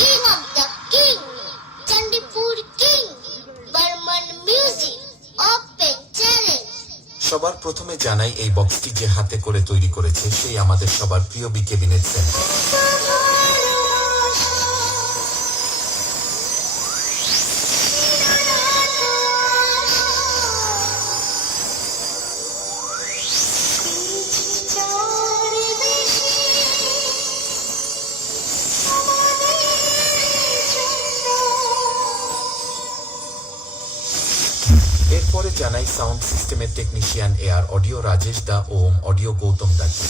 King of the King, Chandipur King, Burman Music, Open Challenge. সবার প্রথমে জানাই এই বক্সটি যে হাতে করে তৈরি করেছে সেই আমাদের সবার প্রিয় বি ক্যাবিনেট সেন্টার। এরপরে জানাই সাউন্ড সিস্টেমের টেকনিশিয়ান এআর অডিও রাজেশ দা ও ওম অডিও গৌতম দাকে।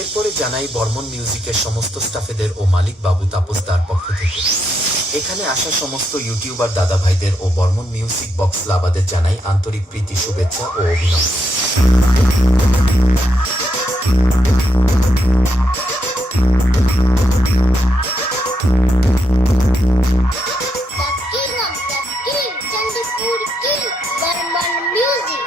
এরপরে জানাই বর্মন মিউজিকের সমস্ত স্টাফেদের ও মালিক বাবু তাপসদার পক্ষ থেকে। এখানে আসা সমস্ত ইউটিউবার দাদা ভাইদের ও বর্মন মিউজিক বক্স লাভাদের জানাই আন্তরিক প্রীতি, শুভেচ্ছা ও অভিনন্দন। The King of the King, Chandipur King, Burman Music.